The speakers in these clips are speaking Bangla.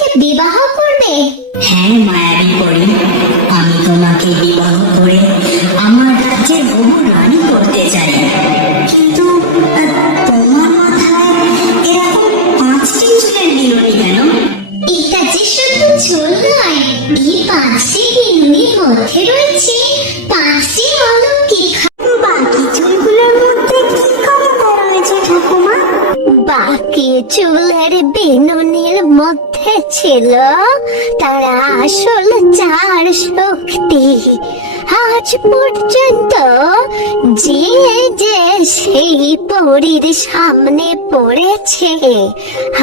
আমাকে বিবাহ করবে? হ্যাঁ মায়াবী পরী, আমি তোমাকে বিবাহ করে আমার রাজ্যের বহু রানী করতে চাই। কিন্তু তোমার মাথায় এরকম 5টি চুলের বিরোধী কেন? এটা যে শুধু চুল নয়, এই 5টি বিনুনির মধ্যে রয়েছে 5টি অলৌকিক। বাকি চুলগুলোর মধ্যে কি ক্ষমতা রয়েছে ঠাকুমা? বাকি চুলের বিনুনির মধ্যে ছিল তার আসল 4 শক্তি। আজ পর্যন্ত যে যে সেই পরীর সামনে পড়েছে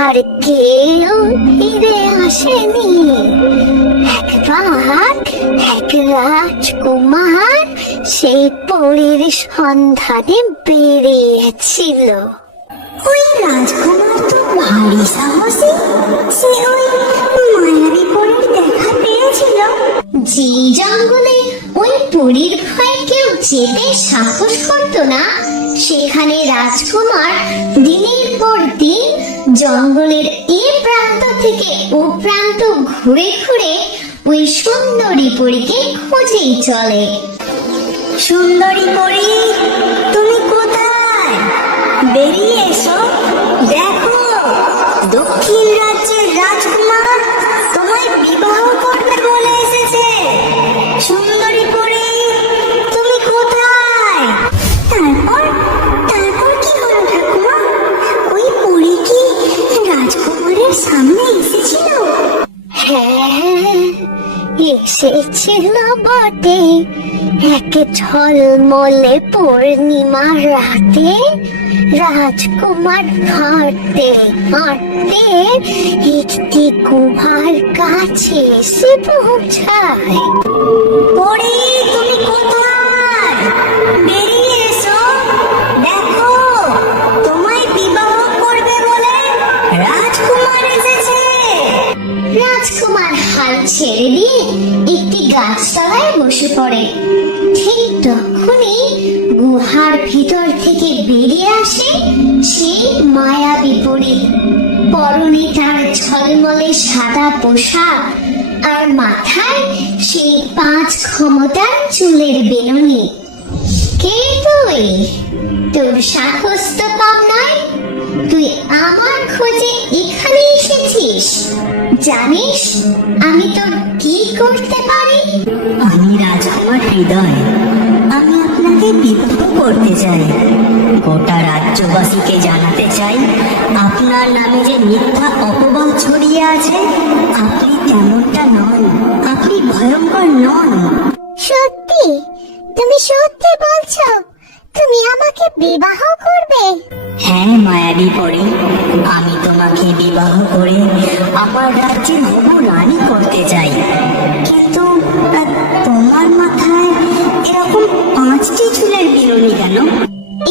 আর কেউ ফিরে আসেনি। একবার এক রাজকুমার সেই পরীর সন্ধানে বেরিয়েছিল। ওই রাজকুমার তো ভারী সাহসী, সে ওই মায়াবী পরীর দেখা পেয়েছিল। যে জঙ্গলে ওই পরীর ভয়ে কেউ যেতে সাহস করতো না, সেখানে রাজকুমার দিনের পর দিন জঙ্গলের এ প্রান্ত থেকে ও প্রান্ত ঘুরে ঘুরে ওই সুন্দরী পরীকে খোঁজেই চলে। সুন্দরী পরী, তুমি কোথায়? বেরিয়ে এসো, দেখো দক্ষিণ রাজ্যের রাজকুমার তোমায় বিবাহ করবে বলে এসেছে। সুন্দরী পরী, তুমি কোথায়? তারপর তারপর কি হলো ঠাকুমা? ওই পরী কি রাজকুমারের সামনে এসেছিল? হ্যাঁ, এসেছিল বটে। এক ঝলমলে পূর্ণিমা রাতে রাজকুমার হাঁটতে হাঁটতে একটি গুহার কাছে এসে পৌঁছায়। পরী, তুমি কোথায়? বেরিয়ে এসো, দেখো তোমায় বিবাহ করবে বলে রাজকুমার এসেছে। রাজকুমার হাল ছেড়ে দিয়ে একটি গাছতলায় বসে পড়ে। ঠিক তখনই গুহার ভিতর থেকে বেরিয়ে আসে সেই মায়াবী পরী। পরনে তার ঝলমলে সাদা পোশাক আর মাথায় সেই 5 ক্ষমতার চুলের বেনুনি। কে তুই? তোর সাহস তো কম নয়। তুই আমার খোঁজে এখানে এসেছিস। জানিস আমি তোর কি করতে পারি? আমি রাজকুমার হৃদয়, আমি আপনাকে বিবাহ করতে চাই। গোটা রাজ্যবাসীকে জানাতে চাই আপনার নামে যে মিথ্যা অপবাদ ছড়িয়ে আছে, আপনি তেমনটা নন, আপনি ভয়ঙ্কর নন। সত্যি? তুমি সত্যি বলছো? তুমি আমাকে বিবাহ করবে? হ্যাঁ মায়াবী পরী, আমি তোমাকে বিবাহ করে আমার রাজ্যের বহু রানী করতে চাই। কিন্তু তোমার মাথায় এরকম 5টি চুলের বিরোধী কেন?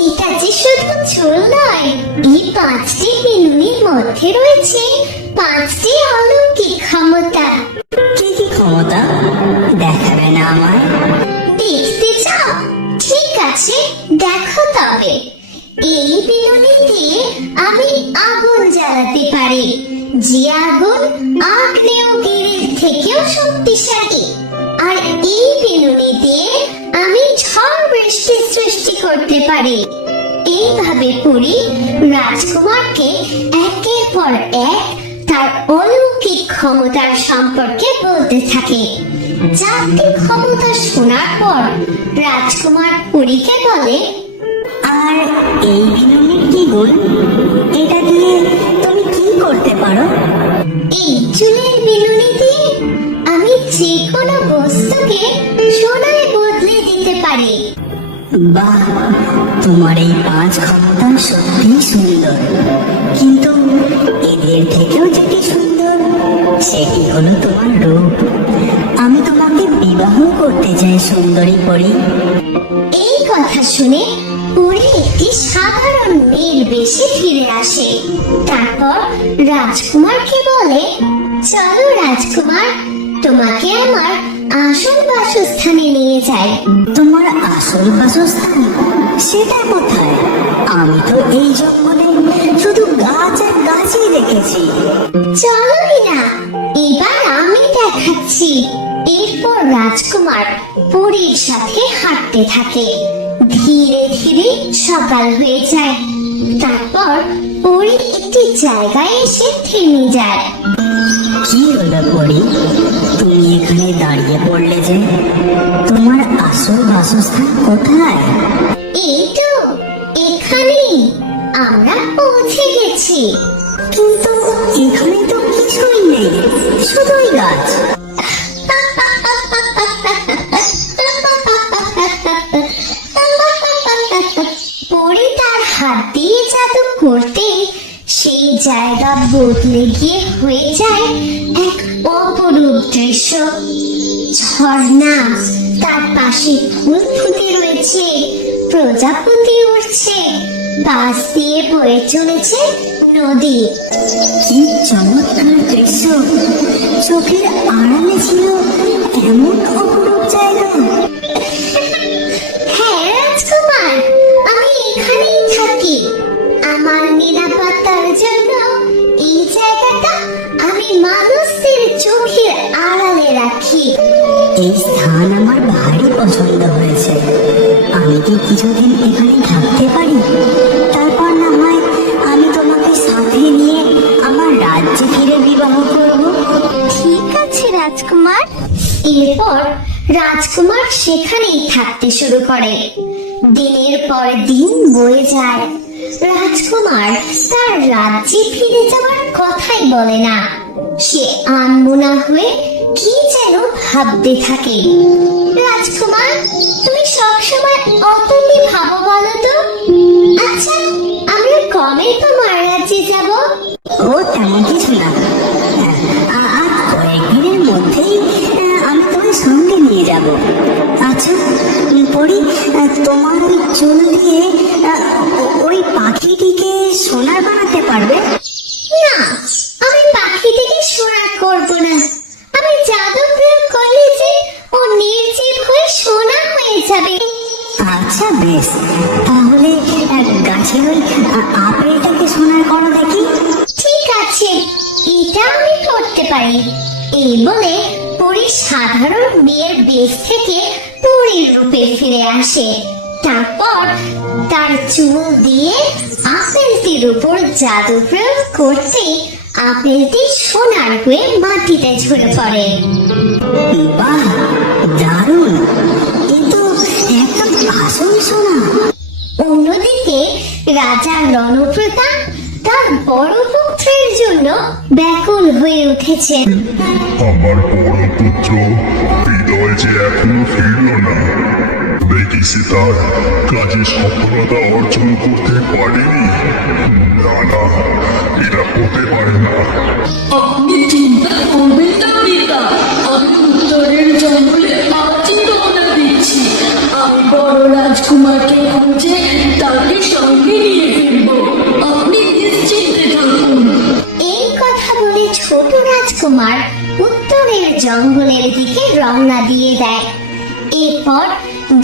এটা যে শুধু চুল নয়, এই 5টি বিনুনির মধ্যে রয়েছে 5টি অলৌকিক ক্ষমতা। কি কি ক্ষমতা দেখাবে না আমায়? দেখতে চাও? ঠিক আছে, দেখো তবে। এই বিনুনি দিয়ে আমি আগুন জ্বালাতে পারি, যে আগুন আগ্নেয়গিরির থেকেও শক্তিশালী। আর এই বিনুনি দিয়ে আমি ঝড় বৃষ্টি সৃষ্টি করতে পারি। এইভাবে পুরী রাজকুমারকে একের পর এক তার অলৌকিক ক্ষমতার সম্পর্কে বলতে থাকে। 4টি ক্ষমতা শোনার পর রাজকুমার পুরীকে বলে, আর এই বিনুনির কি গুণ? এটা দিয়ে তুমি কি করতে পারো? এই চুলের বিনুনি দিয়ে আমি যে কোনো বস্তুকে সোনায় বদলে দিতে পারি। বাহ, তোমার এই 5 ক্ষমতা সত্যিই সুন্দর, কিন্তু এদের থেকেও যেটি সুন্দর সেটি হলো তোমার রূপ। আমি তোমাকে বিবাহ করতে চাই সুন্দরী পরী। এই কথা শুনে পুরী একটি সাধারণ মেয়ের বেশে ফিরে আসে। তারপর রাজকুমারকে বলে, চলো রাজকুমার, তোমাকে আমার আসল বাসস্থানে নিয়ে যাই। তোমার আসল বাসস্থান সেটা কোথায়? আমি তো এই জঙ্গলে শুধু গাছ আর গাছই দেখেছি। চলোই না, যাচ্ছি। এরপর রাজকুমার পরীর সাথে হাঁটতে থাকে। ধীরে ধীরে সকাল হয়ে যায়। তারপর পরী একটি জায়গায় এসে থেমে যায়। কি হলো পরি, তুমি এখানে দাঁড়িয়ে পড়লে যে? তোমার আসল বাসস্থান কোথায়? এই তো এখানেই, আমরা পৌঁছে গেছি। কিন্তু এখানে তো কিছুই নেই, শুধুই গাছ। পরে তার হাত দিয়ে জাদু করতে সেই জায়গা বদলে গিয়ে হয়ে যায় এক অপরূপ দৃশ্য। ঝর্ণা, তার পাশে ফুল ফুটে রয়েছে, প্রজাপতি উঠছে, পাশ দিয়ে বয়ে চলেছে নদী। কি চমৎকার দৃশ্য! চোখের আড়ালে ছিল এমন অপরূপ জায়গা। হ্যাঁ রাজকুমার, আমি এখানেই থাকি। আমার নিরাপত্তার জন্য এই জায়গাটা আমি মানুষদের চোখের আড়ালে রাখি। এই স্থান আমার ভারী পছন্দ হয়েছে। আমি কি কিছুদিন এখানে থাকতে পারি? তারপর না হয় আমি তোমাকে সাথে নিয়ে আমার রাজ্যে ফিরে বিবাহ করব। ঠিক আছে রাজকুমার। এরপর রাজকুমার সেখানেই থাকতে শুরু করে। দিনের পর দিন বয়ে যায়। রাজকুমার তার রাজ্যে ফিরে যাওয়ার কথাই বলে না। সে আনমনা হয়ে কি যেন ভাবতে থাকে। রাজকুমার, তুমি সবসময় অতটি ভাবো বলো তো? আচ্ছা, আমরা কবে তোমার রাজ্যে যাব? ও তেমন কিছু না, আর কয়েকদিনের মধ্যেই আমি তোমার সঙ্গে নিয়ে যাব। আচ্ছা পরি, তোমার ওই চুল দিয়ে ওই পাখিটিকে সোনার বানাতে পারবে? না, আমি পাখিটিকে সোনার করব না। আমি জাদু প্রয়োগ করলে যে ও নির্জীব হয়ে সোনা হয়ে যাবে। আচ্ছা বেশ, তাহলে গাছের ওই আপেলটাকে সোনার করো দেখি। ঠিক আছে, এটা আমি করতে পারি। এই বলে পরী সাধারণ মেয়ের বেশ থেকে পরীর রূপে ফিরে আসে। তারপর তার চুল দিয়ে আপেলটির উপর জাদু প্রয়োগ করতে আপেলটি সোনার হয়ে মাটিতে ঝরে পড়ে। বাহ, দারুণ! কিন্তু একদম আসল সোনা। অন্যদিকে রাজা রণপ্রতাপ তার বড় পুত্রের জন্য ব্যাকুল হয়ে উঠেছেন। আমার বড় পুত্র হৃদয় যে এখনো ফিরল না। দেখি সে তার কাজে সফলতা অর্জন করতে পারেনি। না না, এটা হতে পারে না। আপনি চিন্তা করবেন না পিতা, আমি উত্তরের জঙ্গলে আজই রওনা দিচ্ছি। আমি বড় রাজকুমারকে খুঁজে তাকে সঙ্গে নিয়ে ফিরব। আপনি নিশ্চিন্তে থাকুন। এই কথা বলে ছোট রাজকুমার উত্তরের জঙ্গলের দিকে রওনা দিয়ে দেয়। এরপর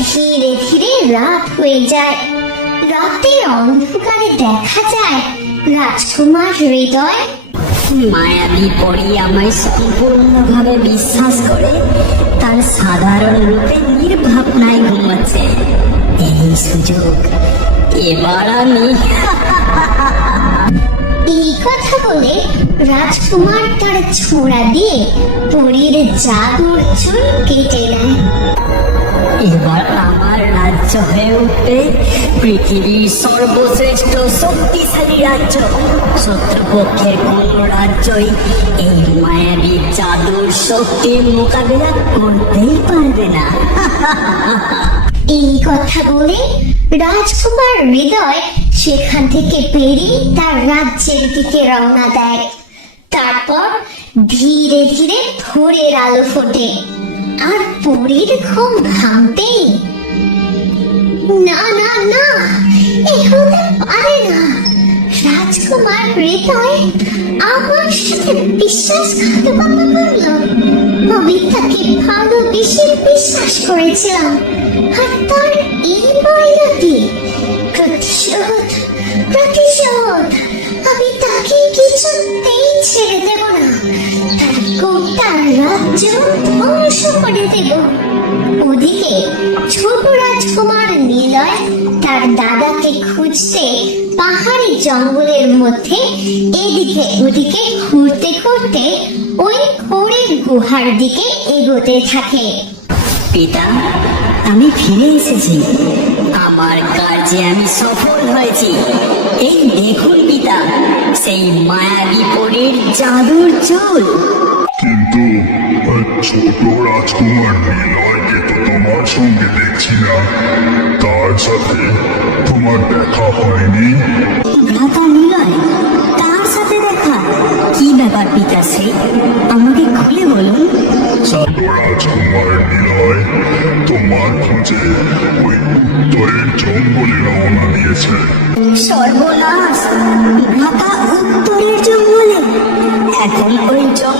ধীরে ধীরে রাত হয়ে যায়। রাতের অন্ধকারে দেখা যায় রাজকুমার হৃদয় মায়াবী পরি আমায় সম্পূর্ণভাবে বিশ্বাস করে তার সাধারণ রূপে নির্ভাবনায় ঘুমাচ্ছে। এই সুযোগ এবার আমি এই কথা বলে রাজকুমার তার ছোঁড়া দিয়ে পরীর জাদুর চুল কেটে নেয়। এবার আমার রাজ্য হয়ে উঠবে পৃথিবীর সর্বশ্রেষ্ঠ শক্তিশালী রাজ্য। শত্রুপক্ষের কোন রাজ্যই এই মায়াবী জাদুর শক্তির মোকাবিলা করতেই পারবে না। এই কথা বলে রাজকুমার হৃদয় সেখান থেকে বেরিয়ে তার রাজ্যের দিকে রওনা দেয়। তারপর ধীরে ধীরে ভোরের আলো ফোটে আর পরীর ঘুম ভাঙতেই, না না না, এ হতে পারে না। রাজকুমার হৃদয় আমার সাথে বিশ্বাসঘাতকতা করলো। আমি তাকে ভালোবেসে বিশ্বাস করেছিলাম, আর তার এই পরিণতি। প্রতিশোধ, প্রতিশোধ! আমি তাকে কিছুতেই ছেড়ে দেব না। তার কোনটা তার রাজ্য ধ্বংস করে দেব। ওদিকে ছোট রাজকুমার নিলয় তার দাদাকে খুঁজতে পাহাড়ি জঙ্গলের মধ্যে এদিকে ওদিকে ঘুরতে ঘুরতে ওই খড়ের গুহার দিকে এগোতে থাকে। পিতা, আমি ফিরে এসেছি। আমার কাজে আমি সফল হয়েছি। এই দেখুন পিতা, সেই মায়াবী পরীর জাদুর চুল। কিন্তু ছোট রাজকুমার নিলয়কে তো তোমার সঙ্গে দেখছি না, তার সাথে তোমার দেখা হয়নি। ভ্রাতা নিলয়, তার সাথে দেখা? কি ব্যাপার পিতাশ্রী, আমাকে খুলে বলুন। ছোট রাজকুমার নিলয় তোমার খোঁজে ওই উত্তরের জঙ্গলে রওনা দিয়েছে। সর্বনাশ! ভ্রাতা উত্তরের জঙ্গলে? এখন ওই জঙ্গল